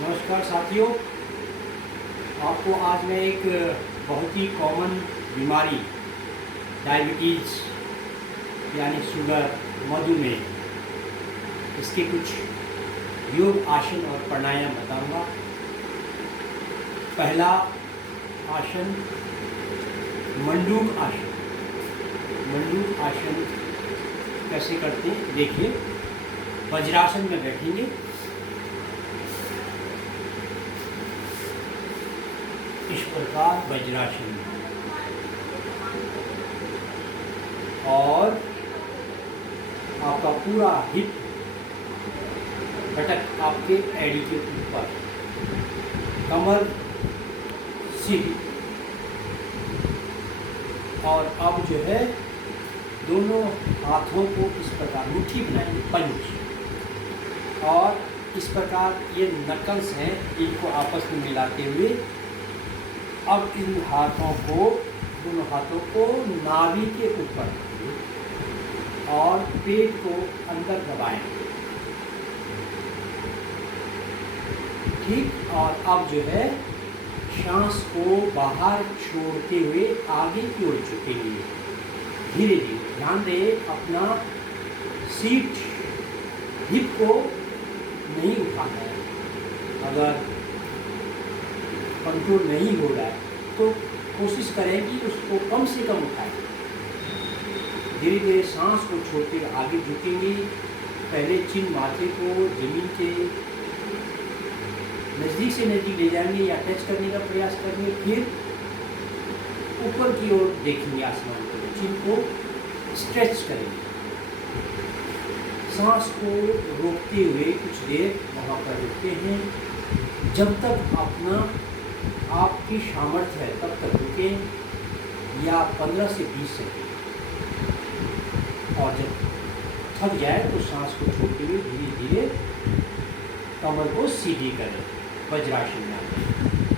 नमस्कार साथियों, आपको आज मैं एक बहुत ही कॉमन बीमारी डायबिटीज़ यानी शुगर, मधुमेह, इसके कुछ योग आसन और प्राणायाम बताऊंगा। पहला आसन मंडूक आसन। मंडूक आसन कैसे करते हैं देखिए। वज्रासन में बैठेंगे, इस प्रकार वज्रासन, और आपका पूरा हिप घटक आपके एड़ी के ऊपर, कमर सीधी, और अब जो है दोनों हाथों को इस प्रकार मुट्ठी बनाएंगे, पंच, और इस प्रकार ये नकल्स हैं, इनको आपस में मिलाते हुए अब इन हाथों को, दोनों हाथों को नाभि के ऊपर और पेट को अंदर दबाएं। ठीक, और अब जो है सांस को बाहर छोड़ते हुए आगे की ओर झुकेंगे धीरे धीरे। ध्यान दें, अपना सीट हिप को नहीं उठाना है। अगर कंट्रोल नहीं हो रहा है तो कोशिश करें कि उसको कम से कम उठाएं। धीरे धीरे सांस को छोड़ते हुए आगे झुकेंगे। पहले चिन माथे को जमीन के नज़दीक से नज़दीक ले जाएंगे या टच करने का प्रयास करेंगे, फिर ऊपर की ओर देखेंगे आसमान को, चिन को स्ट्रेच करेंगे। सांस को रोकते हुए कुछ देर वहाँ पर रुकते हैं, जब तक अपना आपकी सामर्थ्य है तब तक रुकें, या 15 से 20 सेकंड, और जब थक जाए तो सांस को छोड़ते हुए धीरे धीरे कमर को सीधी करें, वज्रासन में आए,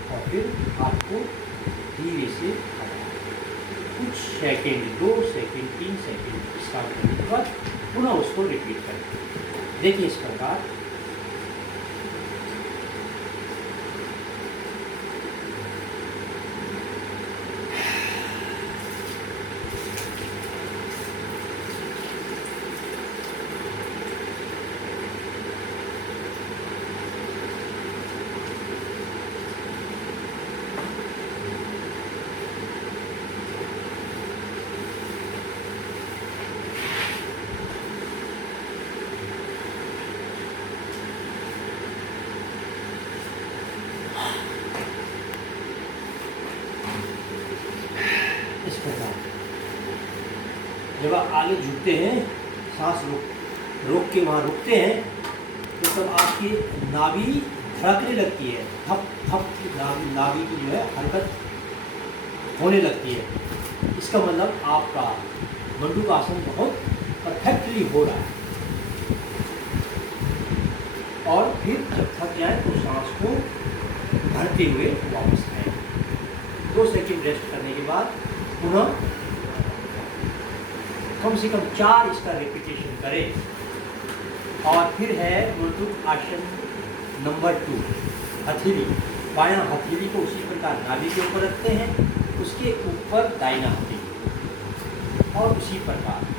और फिर हाथ को धीरे से हटाएं। कुछ सेकंड, 2 सेकंड, 3 सेकंड स्टार्ट करने के बाद पुनः उसको रिपीट करें। देखिए इस प्रकार। इस प्रकार जब आप आगे झुकते हैं, सांस रोक के वहाँ रुकते हैं, तो तब आपकी नाभि धड़कने लगती है, थप थप नाभि की जो है हरकत होने लगती है। इसका मतलब आपका मंडूक आसन बहुत परफेक्टली हो रहा है। और फिर जब थक जाए तो सांस को भरते हुए वापस आए। 2 सेकंड रेस्ट करने के बाद पुनः कम से कम 4 इसका रिपीटेशन करें। और फिर है मंडूक आसन नंबर 2, हथेली। बायां हथेली को उसी प्रकार नाभि के ऊपर रखते हैं, उसके ऊपर दाहिना हथेली, और उसी प्रकार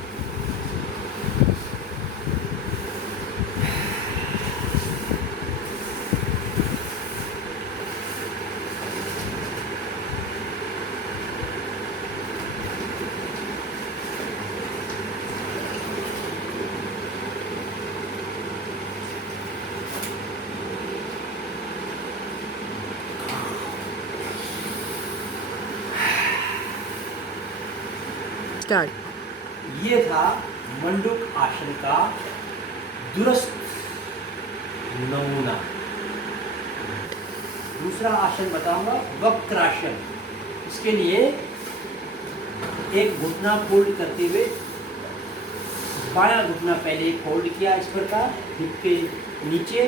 स्टार्ट। ये था मंडूक आसन का दुरुस्त नमूना। दूसरा आसन बताऊंगा, वक्रासन। इसके लिए एक घुटना फोल्ड करते हुए, बायां घुटना पहले फोल्ड किया इस प्रकार हिप के नीचे,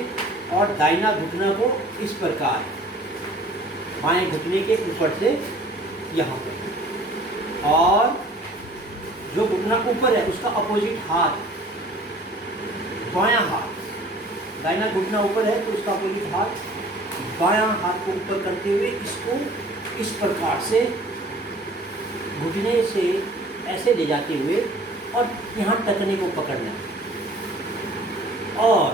और दाहिना घुटना को इस प्रकार बाएं घुटने के ऊपर से यहाँ पर, और जो घुटना ऊपर है उसका अपोजिट हाथ, बायां हाथ, दाहिना घुटना ऊपर है तो उसका अपोजिट हाथ बायां हाथ को ऊपर करते हुए इसको इस प्रकार से घुटने से ऐसे ले जाते हुए और यहाँ टखने को पकड़ना और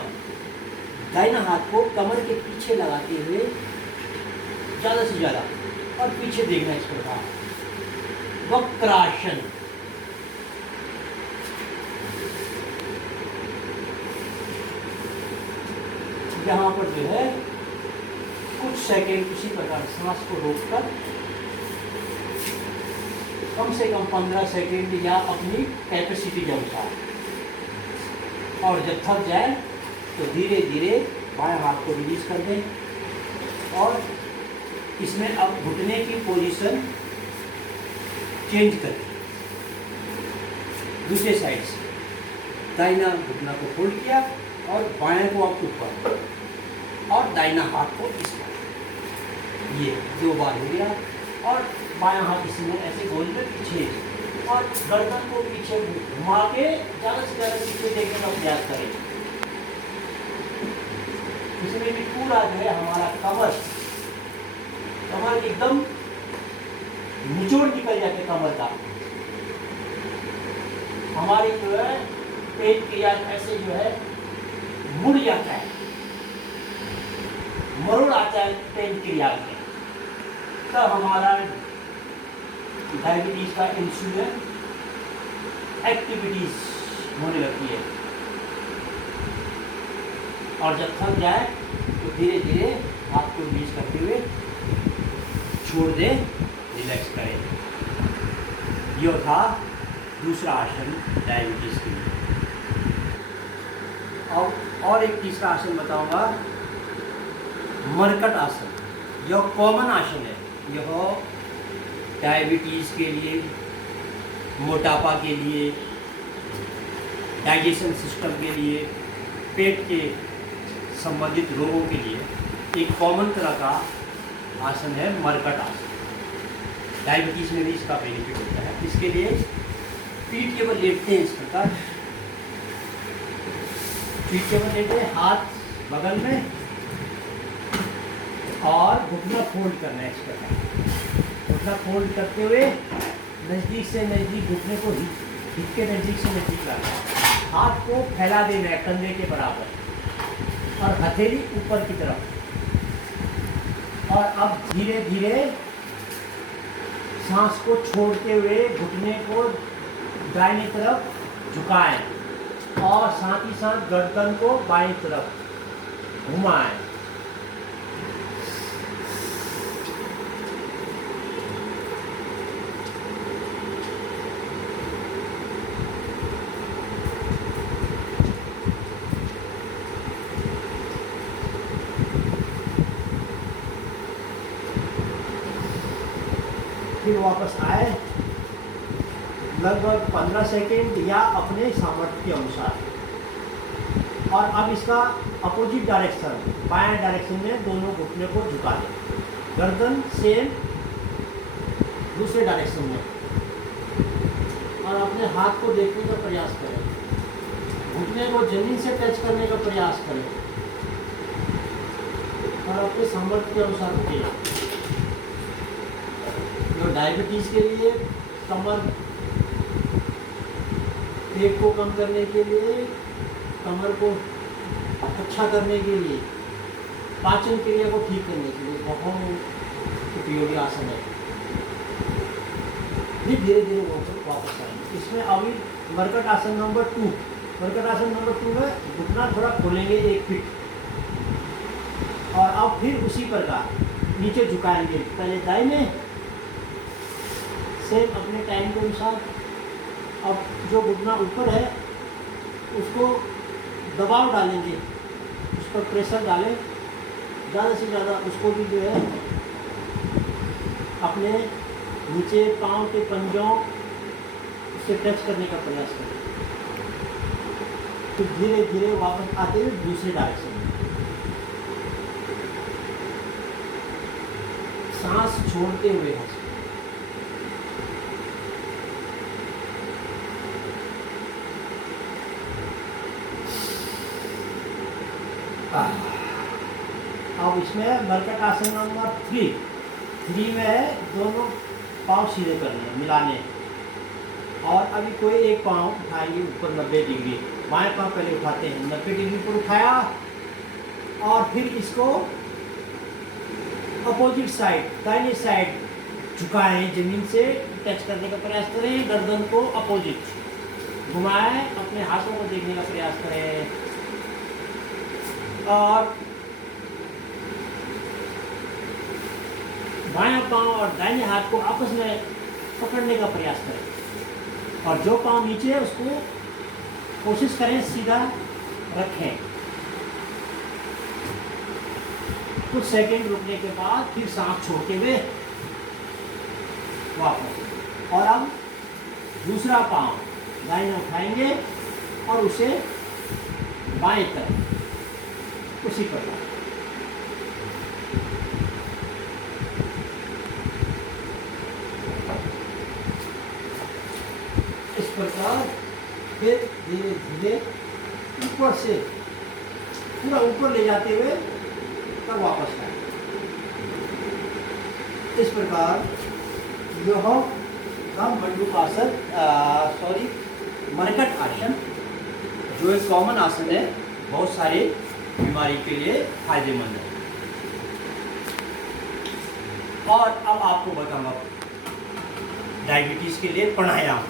दाहिना हाथ को कमर के पीछे लगाते हुए ज़्यादा से ज़्यादा और पीछे देखना इस प्रकार वक्रासन। यहाँ पर जो है कुछ सेकंड इसी प्रकार सांस को रोककर कम से कम 15 सेकंड या अपनी कैपेसिटी के अनुसार, और जब थक जाए तो धीरे धीरे बाएं हाथ को रिलीज कर दें और इसमें अब घुटने की पोजीशन चेंज करें। दूसरे साइड से दाहिना घुटना को फोल्ड किया और बाएं को आप ऊपर और दाहिना हाथ को इस पर, ये 2 बार हो गया। और बायां हाथ इसमें ऐसे गोल में पीछे और गर्दन को पीछे घुमा के ज़्यादा से ज़्यादा पीछे देखने का प्रयास करें। इसमें भी पूरा जो है हमारा कमर एकदम निचोड़ निकल जाते कमर का, हमारी जो है पेट क्रिया ऐसे जो है मुड़ जाता है, मरोड़ आता है पेट क्रिया में, तब हमारा डायबिटीज का इंसुलिन एक्टिविटीज होने लगती है। और जब थक जाए तो धीरे धीरे हाथ को रिलीज करते हुए छोड़ दे, रिलैक्स करें। यह था दूसरा आसन डायबिटीज के लिए। और एक तीसरा आसन बताऊंगा, मरकट आसन। यह कॉमन आसन है, यह डायबिटीज़ के लिए, मोटापा के लिए, डाइजेशन सिस्टम के लिए, पेट के संबंधित रोगों के लिए एक कॉमन तरह का आसन है मरकट आसन। डायबिटीज़ में भी इसका बेनिफिट होता है। इसके लिए पीठ के बल लेटते हैं इस प्रकार, पीठ के बल लेटे, हाथ बगल में और घुटना फोल्ड करना है इस प्रकार। घुटना फोल्ड करते हुए नज़दीक से नज़दीक घुटने को हिप के नज़दीक से नज़दीक लाना, हाथ को फैला देना है कंधे के बराबर और हथेली ऊपर की तरफ। और अब धीरे धीरे सांस को छोड़ते हुए घुटने को दाहिनी तरफ झुकाएं और साथ ही साथ गर्दन को बाईं तरफ घुमाएं। फिर वापस आए, लगभग 15 सेकेंड या अपने सामर्थ्य के अनुसार। और अब इसका अपोजिट डायरेक्शन, बाएं डायरेक्शन में दोनों घुटने को झुका दें, गर्दन सेम दूसरे डायरेक्शन में, और अपने हाथ को देखने का प्रयास करें, घुटने को जमीन से टच करने का प्रयास करें और अपने सामर्थ्य के अनुसार उठें। तो डायबिटीज़ के लिए, कमर पेट को कम करने के लिए, कमर को अच्छा करने के लिए, पाचन क्रिया को ठीक करने के लिए बहुत उपयोगी आसन है। फिर धीरे धीरे वापस आएंगे। इसमें अभी मरकट आसन नंबर 2, मरकट आसन नंबर 2 में घुटना थोड़ा खोलेंगे 1 फीट, और अब फिर उसी प्रकार नीचे झुकाएंगे, पहले दाहिने सेम अपने टाइम के अनुसार। अब जो घुटना ऊपर है उसको दबाव डालेंगे, उस पर प्रेशर डालें ज़्यादा से ज़्यादा, उसको भी जो है अपने नीचे पाँव के पंजों से टच करने का प्रयास करें। तो धीरे धीरे वापस आते हुए दूसरे डायरेक्शन में सांस छोड़ते हुए है। अब इसमें मरकट आसन नंबर 3 में है दोनों पाँव सीधे करने मिलाने। और अभी कोई एक पाँव उठाएंगे ऊपर 90 डिग्री, बाएं पाँव पहले उठाते हैं, 90 डिग्री पर उठाया और फिर इसको अपोजिट साइड दाहिने साइड झुकाएं, जमीन से टच करने का प्रयास करें, गर्दन को अपोजिट घुमाएं, अपने हाथों को देखने का प्रयास करें और बायां पांव और दाहिने हाथ को आपस में पकड़ने का प्रयास करें और जो पांव नीचे है उसको कोशिश करें सीधा रखें। कुछ सेकंड रुकने के बाद फिर सांस छोड़ते हुए वापस। और अब दूसरा पांव दाहिना उठाएंगे और उसे बाएं तरफ उसी प्रकार। इस प्रकार फिर धीरे धीरे ऊपर से पूरा ऊपर ले जाते हुए तब वापस आए। इस प्रकार यह मंडूकासन मरकट आसन जो एक कॉमन आसन है, बहुत सारे बीमारी के लिए फायदेमंद है। और अब आपको बताऊंगा डायबिटीज के लिए प्राणायाम।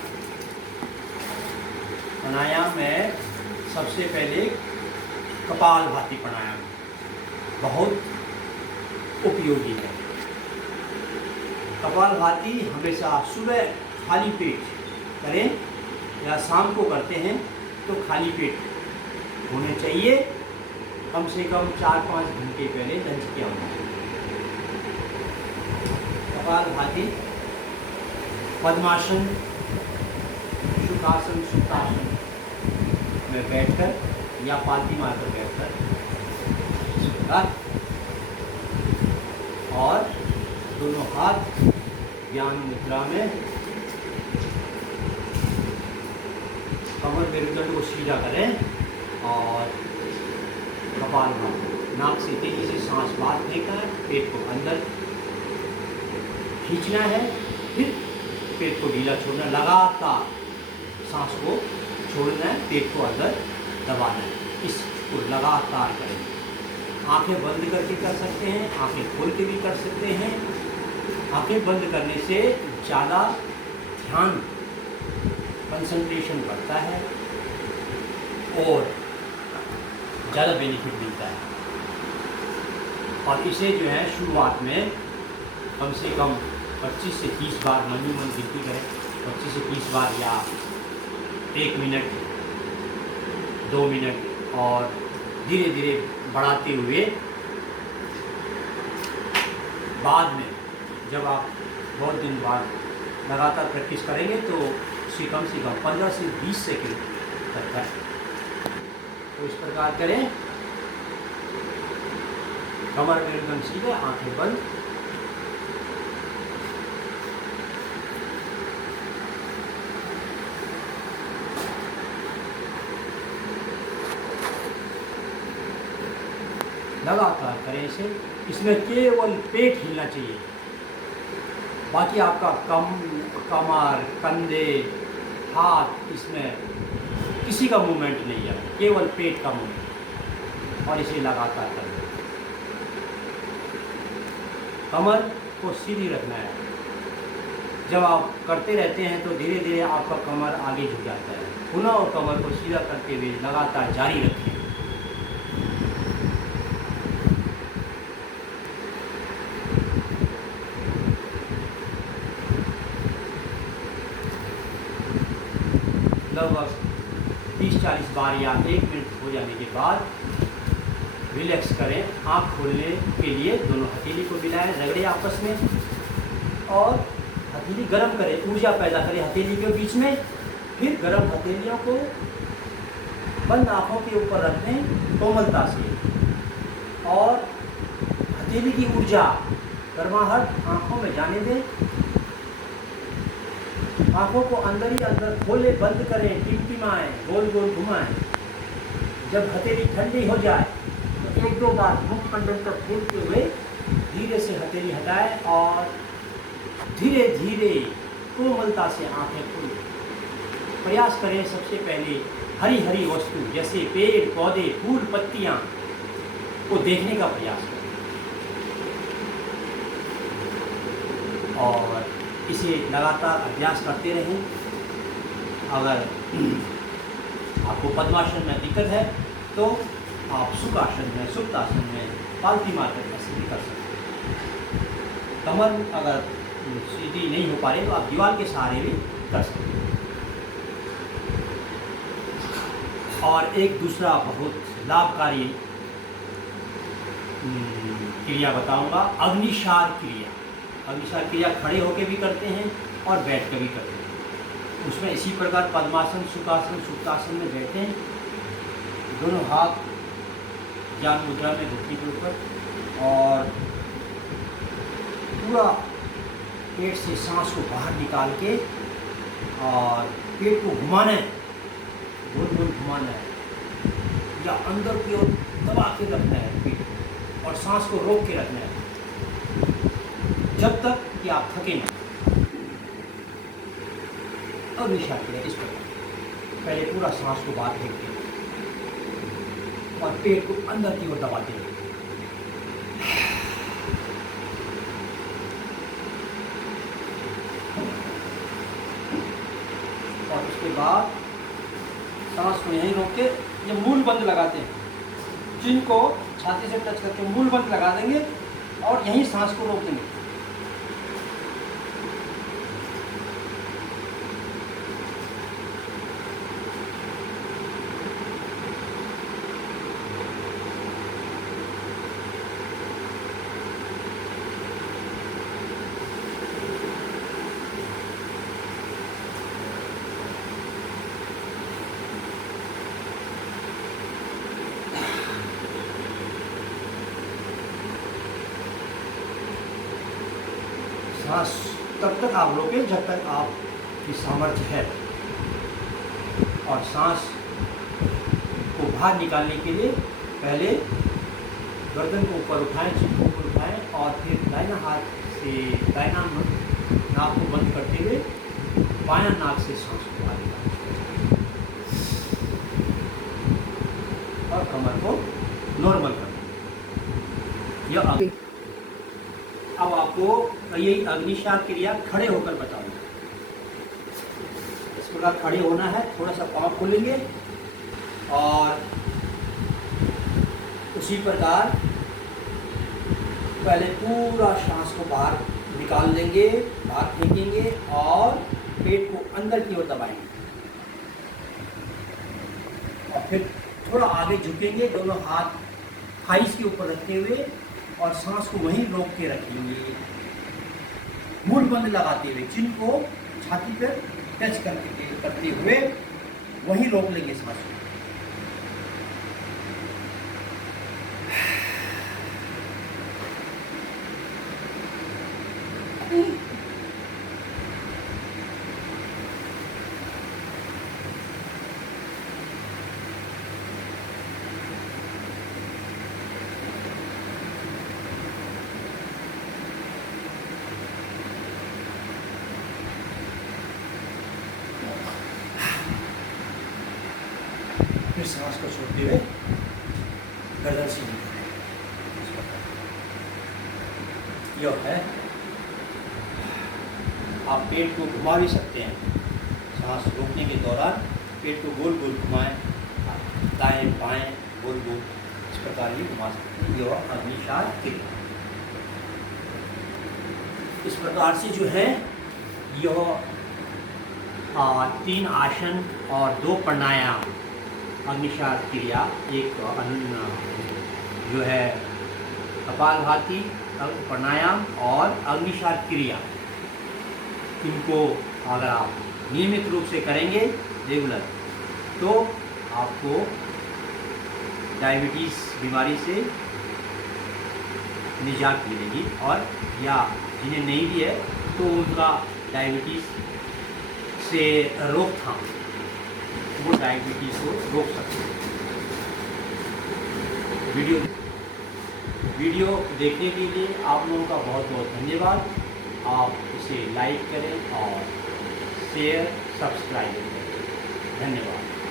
प्राणायाम में सबसे पहले कपालभाति प्राणायाम बहुत उपयोगी है। कपालभाति हमेशा सुबह खाली पेट करें या शाम को करते हैं तो खाली पेट होने चाहिए, कम से कम 4-5 घंटे पहले लंच किया होना चाहिए। कपालभाति पद्मासन, सुखासन, सुप्तासन में बैठकर या पालती मारकर बैठकर और दोनों हाथ ज्ञान मुद्रा में कमर मेरुदंड को सीधा करें और कपालभाति नाक से तेजी से सांस बाहर लेकर पेट को अंदर खींचना है, फिर पेट को ढीला छोड़ना, लगातार सांस को छोड़ना है, पेट को अंदर दबाना है। इसको लगातार करें। आंखें बंद करके कर सकते हैं, आंखें खोल के भी कर सकते हैं। आंखें बंद करने से ज़्यादा ध्यान कंसंट्रेशन बढ़ता है और ज़्यादा बेनिफिट मिलता है। और इसे जो है शुरुआत में कम से कम 25 से 30 बार मन गिनती करें, 25 से 30 बार या 1 मिनट 2 मिनट, और धीरे धीरे बढ़ाते हुए बाद में जब आप बहुत दिन बाद लगातार प्रैक्टिस करेंगे तो से कम 15 से 20 सेकंड तक है। तो इस प्रकार करें, कमर मेरुदंड सीधे, आंखें बंद। लगातार करें इसे। इसमें केवल पेट हिलना चाहिए, बाकी आपका कमर, कंधे, हाथ, इसमें किसी का मूवमेंट नहीं है, केवल पेट का मूवमेंट। और इसे लगातार करें। कमर को सीधी रखना है। जब आप करते रहते हैं तो धीरे धीरे आपका कमर आगे झुक जाता है। पुनः और कमर को सीधा करते हुए लगातार जारी रखें। लगभग 30-40 बार या 1 मिनट हो जाने के बाद रिलैक्स करें। आँख खोलने के लिए दोनों हथेली को मिलाएं, रगड़े आपस में और हथेली गर्म करें, ऊर्जा पैदा करें हथेली के बीच में। फिर गर्म हथेलियों को बंद आँखों के ऊपर रख दें कोमलता से और हथेली की ऊर्जा गर्माहट आँखों में जाने दें। आँखों को अंदर ही अंदर खोले, बंद करें, टिमटिमाएं, गोल गोल घुमाएं। जब हथेली ठंडी हो जाए तो 1-2 दो बार मुखमंडल तक खोलते हुए धीरे से हथेली हटाएं और धीरे धीरे कोमलता से आंखें खोलें। प्रयास करें सबसे पहले हरी हरी वस्तु जैसे पेड़ पौधे फूल पत्तियां को देखने का प्रयास करें और इसे लगातार अभ्यास करते रहें। अगर आपको पद्मासन में दिक्कत है तो आप सुखासन में सुप्तासन में पालती मारकर ऐसे भी कर सकते हैं। कमर अगर सीधी नहीं हो पा रही तो आप दीवार के सहारे भी कर सकते हैं। और एक दूसरा बहुत लाभकारी क्रिया बताऊंगा, अग्निसार क्रिया। अग्निसार क्रिया खड़े होकर भी करते हैं और बैठ कर भी करते हैं। उसमें इसी प्रकार पद्मासन सुखासन सुप्तासन में बैठते हैं, दोनों हाथ ज्ञान मुद्रा में घुटने के ऊपर और पूरा पेट से सांस को बाहर निकाल के और पेट को घुमाना है, गोल गोल घुमाना है या अंदर की ओर दबा के रखना है पेट और सांस को रोक के रखना है जब तक कि आप थके नहीं। अग्निसार क्रिया इस प्रकार पहले पूरा सांस को बाहर फेंकते हैं और पेट को अंदर की ओर दबाते हैं। और उसके बाद सांस को यहीं रोक के ये मूल बंद लगाते हैं, चिन को छाती से टच करके मूल बंद लगा देंगे और यहीं सांस को रोक देंगे। सांस तब तक आप रोकें जब तक आपकी सामर्थ्य है और सांस को बाहर निकालने के लिए पहले गर्दन को ऊपर उठाएं, चिन को ऊपर उठाएं और फिर दाहिना हाथ से दाहिना नाक को बंद करते हुए बायां नाक से सांस को बाहर निकालें और कमर को नॉर्मल करें। यह अब आपको ये अग्निसार क्रिया खड़े होकर बताऊंगा। इस प्रकार खड़े होना है, थोड़ा सा पाँव खोलेंगे और उसी प्रकार पहले पूरा सांस को बाहर निकाल देंगे, बाहर फेंकेंगे और पेट को अंदर की ओर दबाएंगे और फिर थोड़ा आगे झुकेंगे, दोनों हाथ थाइस के ऊपर रखते हुए और सांस को वहीं रोक के रखेंगे, मूल बंद लगाते हुए चिन को छाती पर टच करते हुए वहीं रोक लेंगे सांस को। फिर सांस को छोड़ते हुए गर्दन से यह है। आप पेट को घुमा भी सकते हैं, सांस रोकने के दौरान पेट को गोल गोल घुमाएं, दाएं बाएं गोल गोल इस प्रकार ही घुमा सकते हैं। यह अग्निसार क्रिया। इस प्रकार से जो है यह 3 आसन और 2 प्राणायाम अग्निसार क्रिया, एक जो है कपालभाति प्राणायाम और अग्निसार क्रिया, इनको अगर आप नियमित रूप से करेंगे रेगुलर तो आपको डायबिटीज़ बीमारी से निजात मिलेगी और या जिन्हें नहीं भी है तो उनका डायबिटीज़ से रोकथाम, वो डायबिटीज़ को रोक सकते हैं। वीडियो वीडियो देखने के लिए आप लोगों का बहुत बहुत धन्यवाद। आप इसे लाइक करें और शेयर सब्सक्राइब करें। धन्यवाद।